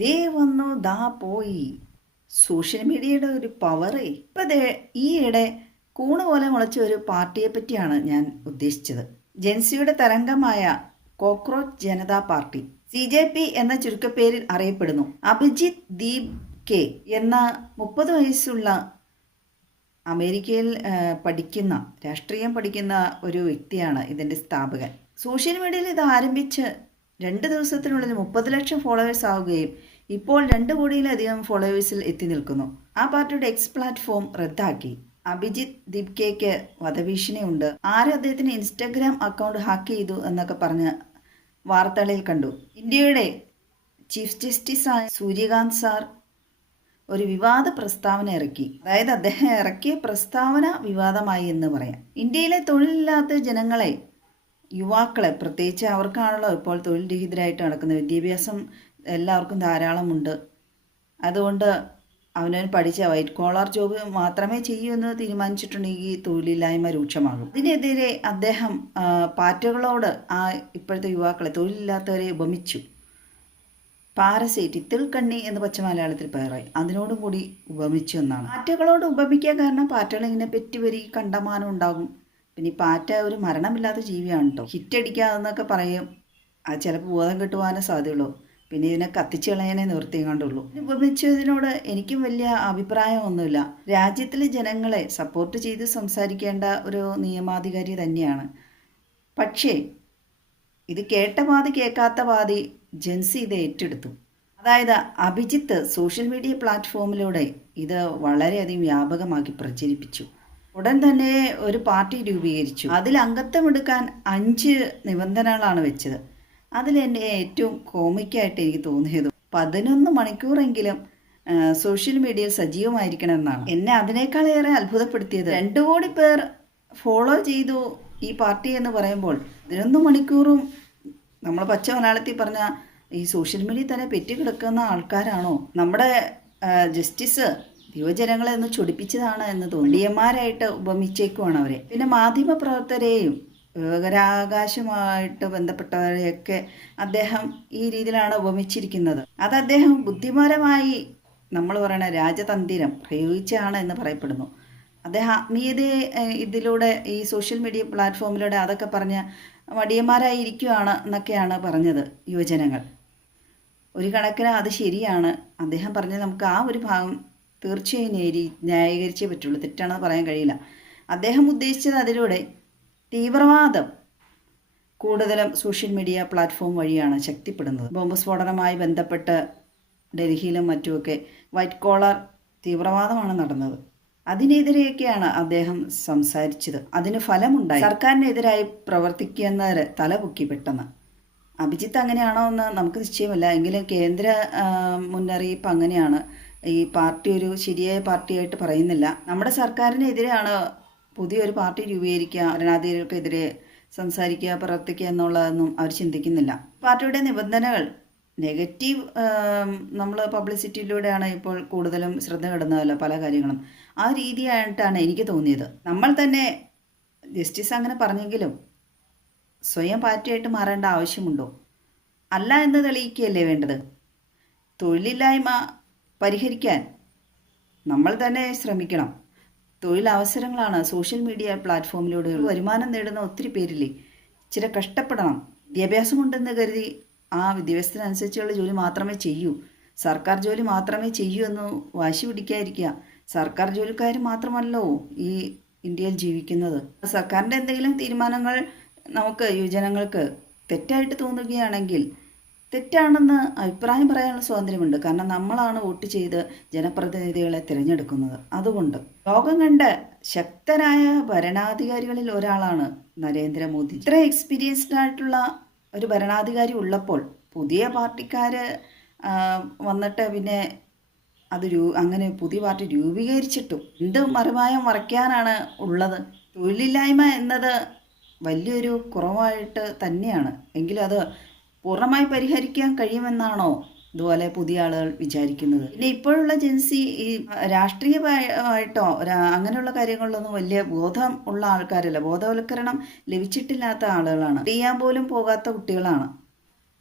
ദേ വന്നു ദാ പോയി. സോഷ്യൽ മീഡിയയുടെ ഒരു പവറേ. ഇപ്പം ദേ ഈയിടെ കൂണ് പോലെ മുളച്ച ഒരു പാർട്ടിയെ പറ്റിയാണ് ഞാൻ ഉദ്ദേശിച്ചത്. ജൻസിയുടെ തരംഗമായ കോക്രോച്ച് ജനതാ പാർട്ടി, CJP എന്ന ചുരുക്കപ്പേരിൽ അറിയപ്പെടുന്നു. അഭിജിത്ത് ദീപ് കെ എന്ന 30 വയസ്സുള്ള അമേരിക്കയിൽ രാഷ്ട്രീയം പഠിക്കുന്ന ഒരു വ്യക്തിയാണ് ഇതിൻ്റെ സ്ഥാപകൻ. സോഷ്യൽ മീഡിയയിൽ ഇത് ആരംഭിച്ച് 2 ദിവസത്തിനുള്ളിൽ 30 ലക്ഷം ഫോളോവേഴ്സ് ആവുകയും ഇപ്പോൾ 2 കോടിയിലധികം ഫോളോവേഴ്സിൽ എത്തി നിൽക്കുന്നു. ആ പാർട്ടിയുടെ എക്സ് പ്ലാറ്റ്ഫോം റദ്ദാക്കി. അഭിജിത്ത് ദീപ്കയ്ക്ക് വധഭീഷണിയുണ്ട്, ആരും അദ്ദേഹത്തിന് ഇൻസ്റ്റഗ്രാം അക്കൗണ്ട് ഹാക്ക് ചെയ്തു എന്നൊക്കെ പറഞ്ഞ് വാർത്തകളിൽ കണ്ടു. ഇന്ത്യയുടെ ചീഫ് ജസ്റ്റിസായ സൂര്യകാന്ത് സാർ ഒരു വിവാദ പ്രസ്താവന ഇറക്കി. അതായത് അദ്ദേഹം ഇറക്കിയ പ്രസ്താവന വിവാദമായി എന്ന് പറയാം. ഇന്ത്യയിലെ തൊഴിലില്ലാത്ത ജനങ്ങളെ, യുവാക്കളെ, പ്രത്യേകിച്ച് അവർക്കാണല്ലോ ഇപ്പോൾ തൊഴിൽ രഹിതരായിട്ട് നടക്കുന്നത്. വിദ്യാഭ്യാസം എല്ലാവർക്കും ധാരാളമുണ്ട്. അതുകൊണ്ട് അവനവൻ പഠിച്ച വൈറ്റ് കോളർ ജോബ് മാത്രമേ ചെയ്യൂ എന്ന് തീരുമാനിച്ചിട്ടുണ്ടെങ്കിൽ തൊഴിലില്ലായ്മ രൂക്ഷമാകും. ഇതിനെതിരെ അദ്ദേഹം പാറ്റകളോട് ഇപ്പോഴത്തെ യുവാക്കളെ, തൊഴിലില്ലാത്തവരെ ഉപമിച്ചു. പാരസൈറ്റ്, തിൽക്കണ്ണി എന്ന് പച്ച മലയാളത്തിൽ പേരായി, അതിനോടും കൂടി ഉപമിച്ചു എന്നാണ്. പാറ്റകളോട് ഉപമിക്കാൻ കാരണം പാറ്റകൾ ഇങ്ങനെ പെറ്റുവരി കണ്ടമാനം ഉണ്ടാകും. പിന്നെ ഈ പാറ്റ ഒരു മരണമില്ലാത്ത ജീവിയാണ് കേട്ടോ. ഹിറ്റടിക്കാതെന്നൊക്കെ പറയും. അത് ചിലപ്പോൾ ബോധം കിട്ടുവാനേ സാധ്യതയുള്ളൂ. പിന്നെ ഇതിനെ കത്തിച്ച് കളയാനേ നിവൃത്തിയും കണ്ടുള്ളൂ. ഉപമിച്ചതിനോട് എനിക്കും വലിയ അഭിപ്രായമൊന്നുമില്ല. രാജ്യത്തിലെ ജനങ്ങളെ സപ്പോർട്ട് ചെയ്ത് സംസാരിക്കേണ്ട ഒരു നിയമാധികാരി തന്നെയാണ്. പക്ഷേ ഇത് കേട്ട പാതി കേൾക്കാത്ത പാതി ജൻസി ഇത് ഏറ്റെടുത്തു. അതായത് അഭിജിത്ത് സോഷ്യൽ മീഡിയ പ്ലാറ്റ്ഫോമിലൂടെ ഇത് വളരെയധികം വ്യാപകമാക്കി പ്രചരിപ്പിച്ചു. ഉടൻ തന്നെ ഒരു പാർട്ടി രൂപീകരിച്ചു. അതിൽ അംഗത്വം എടുക്കാൻ 5 നിബന്ധനകളാണ് വെച്ചത്. അതിൽ എന്നെ ഏറ്റവും കോമിക്കായിട്ട് എനിക്ക് തോന്നിയത് 11 മണിക്കൂറെങ്കിലും സോഷ്യൽ മീഡിയയിൽ സജീവമായിരിക്കണം എന്നാണ്. എന്നെ അതിനേക്കാളേറെ അത്ഭുതപ്പെടുത്തിയത് 2 കോടി പേർ ഫോളോ ചെയ്തു ഈ പാർട്ടി എന്ന് പറയുമ്പോൾ 11 മണിക്കൂറും നമ്മൾ പച്ച മലയാളത്തിൽ പറഞ്ഞ ഈ സോഷ്യൽ മീഡിയയിൽ തന്നെ പെറ്റുകിടക്കുന്ന ആൾക്കാരാണോ? നമ്മുടെ ജസ്റ്റിസ് യുവജനങ്ങളെ ഒന്ന് ചൊടിപ്പിച്ചതാണ് എന്ന് തോന്നി. ഡിയന്മാരായിട്ട് ഉപമിച്ചേക്കുവാണ് അവരെ. പിന്നെ മാധ്യമ പ്രവർത്തകരെയും വിവരാവകാശമായിട്ട് ബന്ധപ്പെട്ടവരെയൊക്കെ അദ്ദേഹം ഈ രീതിയിലാണ് ഉപമിച്ചിരിക്കുന്നത്. അത് അദ്ദേഹം ബുദ്ധിപരമായി, നമ്മൾ പറയണ രാജതന്ത്രം പ്രയോഗിച്ചാണ് എന്ന് പറയപ്പെടുന്നു. അദ്ദേഹം ആത്മീയതയെ ഇതിലൂടെ, ഈ സോഷ്യൽ മീഡിയ പ്ലാറ്റ്ഫോമിലൂടെ അതൊക്കെ പറഞ്ഞ് മടിയന്മാരായിരിക്കുകയാണ് എന്നൊക്കെയാണ് പറഞ്ഞത് യുവജനങ്ങൾ. ഒരു കണക്കിന് അത് ശരിയാണ്. അദ്ദേഹം പറഞ്ഞത് നമുക്ക് ആ ഒരു ഭാഗം തീർച്ചയായും ന്യായീകരിച്ചേ പറ്റുള്ളൂ. തെറ്റാണെന്ന് പറയാൻ കഴിയില്ല. അദ്ദേഹം ഉദ്ദേശിച്ചത് അതിലൂടെ തീവ്രവാദം കൂടുതലും സോഷ്യൽ മീഡിയ പ്ലാറ്റ്ഫോം വഴിയാണ് ശക്തിപ്പെടുന്നത്. ബോംബ് സ്ഫോടനവുമായി ബന്ധപ്പെട്ട് ഡൽഹിയിലും മറ്റുമൊക്കെ വൈറ്റ് കോളർ തീവ്രവാദമാണ് നടന്നത്. അതിനെതിരെയൊക്കെയാണ് അദ്ദേഹം സംസാരിച്ചത്. അതിന് ഫലമുണ്ടായി. സർക്കാരിനെതിരായി പ്രവർത്തിക്കുന്നവർ തലപൊക്കി പെട്ടെന്ന്. അഭിജിത്ത് അങ്ങനെയാണോ എന്ന് നമുക്ക് നിശ്ചയമല്ല. എങ്കിലും കേന്ദ്ര മുന്നറിയിപ്പ് അങ്ങനെയാണ്. ഈ പാർട്ടി ഒരു ശരിയായ പാർട്ടിയായിട്ട് പറയുന്നില്ല. നമ്മുടെ സർക്കാരിനെതിരെയാണ് പുതിയൊരു പാർട്ടി രൂപീകരിക്കുക, ഭരണാധികാരികൾക്കെതിരെ സംസാരിക്കുക, പ്രവർത്തിക്കുക എന്നുള്ളതൊന്നും അവർ ചിന്തിക്കുന്നില്ല. പാർട്ടിയുടെ നിബന്ധനകൾ നെഗറ്റീവ്, നമ്മൾ പബ്ലിസിറ്റിയിലൂടെയാണ് ഇപ്പോൾ കൂടുതലും ശ്രദ്ധ കിടുന്നതല്ലോ പല കാര്യങ്ങളും. ആ രീതിയായിട്ടാണ് എനിക്ക് തോന്നിയത്. നമ്മൾ തന്നെ ജസ്റ്റിസ് അങ്ങനെ പറഞ്ഞെങ്കിലും സ്വയം പാർട്ടിയായിട്ട് മാറേണ്ട ആവശ്യമുണ്ടോ? അല്ല എന്ന് തെളിയിക്കുകയല്ലേ വേണ്ടത്. തൊഴിലില്ലായ്മ പരിഹരിക്കാൻ നമ്മൾ തന്നെ ശ്രമിക്കണം. തൊഴിലവസരങ്ങളാണ് സോഷ്യൽ മീഡിയ പ്ലാറ്റ്ഫോമിലൂടെ വരുമാനം നേടുന്ന ഒത്തിരി പേരില്ലേ. ഇച്ചിരി കഷ്ടപ്പെടണം. വിദ്യാഭ്യാസമുണ്ടെന്ന് കരുതി ആ വിദ്യാഭ്യാസത്തിനനുസരിച്ചുള്ള ജോലി മാത്രമേ ചെയ്യൂ, സർക്കാർ ജോലി മാത്രമേ ചെയ്യൂ എന്ന് വാശി പിടിക്കാതിരിക്കുക. സർക്കാർ ജോലിക്കാർ മാത്രമല്ലോ ഈ ഇന്ത്യയിൽ ജീവിക്കുന്നത്. സർക്കാരിൻ്റെ എന്തെങ്കിലും തീരുമാനങ്ങൾ നമുക്ക് യുവജനങ്ങൾക്ക് തെറ്റായിട്ട് തോന്നുകയാണെങ്കിൽ തെറ്റാണെന്ന് അഭിപ്രായം പറയാനുള്ള സ്വാതന്ത്ര്യമുണ്ട്. കാരണം നമ്മളാണ് വോട്ട് ചെയ്ത് ജനപ്രതിനിധികളെ തിരഞ്ഞെടുക്കുന്നത്. അതുകൊണ്ട് ലോകം കണ്ട് ശക്തരായ ഭരണാധികാരികളിൽ ഒരാളാണ് നരേന്ദ്രമോദി. ഇത്ര എക്സ്പീരിയൻസ്ഡ് ആയിട്ടുള്ള ഒരു ഭരണാധികാരി ഉള്ളപ്പോൾ പുതിയ പാർട്ടിക്കാർ വന്നിട്ട് പിന്നെ അത് അങ്ങനെ പുതിയ പാർട്ടി രൂപീകരിച്ചിട്ടും എന്ത് മറിമായം മറയ്ക്കാനാണ് ഉള്ളത്? തൊഴിലില്ലായ്മ എന്നത് വലിയൊരു കുറവായിട്ട് തന്നെയാണ്. എങ്കിലും അത് പൂർണ്ണമായി പരിഹരിക്കാൻ കഴിയുമെന്നാണോ ഇതുപോലെ പുതിയ ആളുകൾ വിചാരിക്കുന്നത്? പിന്നെ ഇപ്പോഴുള്ള ജൻസി ഈ രാഷ്ട്രീയമായിട്ടോ അങ്ങനെയുള്ള കാര്യങ്ങളിലൊന്നും വലിയ ബോധം ഉള്ള ആൾക്കാരല്ല. ബോധവൽക്കരണം ലഭിച്ചിട്ടില്ലാത്ത ആളുകളാണ്. ചെയ്യാൻ പോലും പോകാത്ത കുട്ടികളാണ്.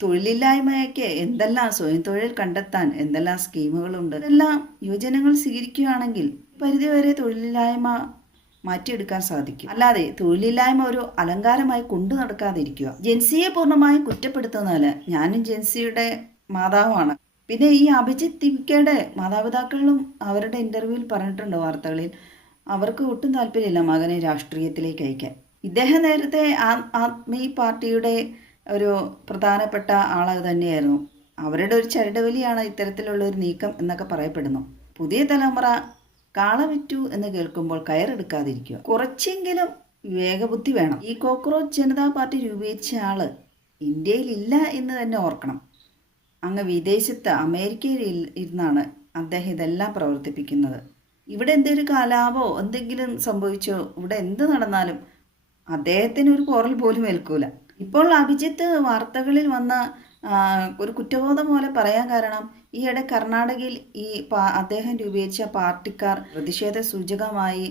തൊഴിലില്ലായ്മയ്ക്ക് എന്തെല്ലാം സ്വയം തൊഴിൽ കണ്ടെത്താൻ എന്തെല്ലാം സ്കീമുകളുണ്ട്. ഇതെല്ലാം യുവജനങ്ങൾ സ്വീകരിക്കുകയാണെങ്കിൽ പരിധിവരെ തൊഴിലില്ലായ്മ മാറ്റിയെടുക്കാൻ സാധിക്കും. അല്ലാതെ തൊഴിലില്ലായ്മ ഒരു അലങ്കാരമായി കൊണ്ടു നടക്കാതിരിക്കുക. ജെൻസിയെ പൂർണ്ണമായും കുറ്റപ്പെടുത്തുന്നതല്ല. ഞാനും ജെൻസിയുടെ മാതാവാണ്. പിന്നെ ഈ അഭിജിത്ത് ദീപികയുടെ മാതാപിതാക്കളിലും അവരുടെ ഇൻ്റർവ്യൂവിൽ പറഞ്ഞിട്ടുണ്ട്, വാർത്തകളിൽ, അവർക്ക് ഒട്ടും താല്പര്യമില്ല മകനെ രാഷ്ട്രീയത്തിലേക്ക് അയക്കാൻ. ഇദ്ദേഹം നേരത്തെ ആദ്മി പാർട്ടിയുടെ ഒരു പ്രധാനപ്പെട്ട ആൾ തന്നെയായിരുന്നു. അവരുടെ ഒരു ചരടുവലിയാണ് ഇത്തരത്തിലുള്ള ഒരു നീക്കം എന്നൊക്കെ പറയപ്പെടുന്നു. പുതിയ തലമുറ കാള വിറ്റു എന്ന് കേൾക്കുമ്പോൾ കയറെടുക്കാതിരിക്കുക. കുറച്ചെങ്കിലും വിവേകബുദ്ധി വേണം. ഈ കോക്രോച്ച് ജനതാ പാർട്ടി രൂപീകരിച്ച ആള് ഇന്ത്യയിൽ ഇല്ല എന്ന് തന്നെ ഓർക്കണം. അങ്ങ് വിദേശത്ത് അമേരിക്കയിൽ ഇരുന്നാണ് അദ്ദേഹം ഇതെല്ലാം പ്രവർത്തിപ്പിക്കുന്നത്. ഇവിടെ എന്തെങ്കിലും കലാപോ എന്തെങ്കിലും സംഭവിച്ചോ, ഇവിടെ എന്ത് നടന്നാലും അദ്ദേഹത്തിന് ഒരു പോറൽ പോലും ഏൽക്കൂല. ഇപ്പോൾ അഭിജിത്ത് വാർത്തകളിൽ വന്ന ഒരു കുറ്റബോധം പോലെ പറയാൻ കാരണം, ഈയിടെ കർണാടകയിൽ ഈ അദ്ദേഹം രൂപീകരിച്ച പാർട്ടിക്കാർ പ്രതിഷേധ സൂചകമായി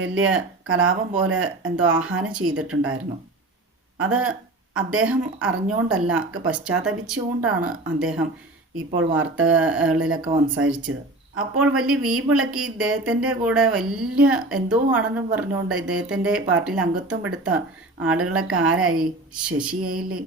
വലിയ കലാപം പോലെ എന്തോ ആഹ്വാനം ചെയ്തിട്ടുണ്ടായിരുന്നു. അത് അദ്ദേഹം അറിഞ്ഞുകൊണ്ടല്ല, പശ്ചാത്തപിച്ചുകൊണ്ടാണ് അദ്ദേഹം ഇപ്പോൾ വാർത്തകളിലൊക്കെ സംസാരിച്ചത്. അപ്പോൾ വലിയ വീമ്പിളക്കി ഇദ്ദേഹത്തിൻ്റെ കൂടെ വലിയ എന്തോ ആണെന്നും പറഞ്ഞുകൊണ്ട് ഇദ്ദേഹത്തിൻ്റെ പാർട്ടിയിൽ അംഗത്വം എടുത്ത ആളുകളൊക്കെ ആരായി? ശശിയായില്ലേ?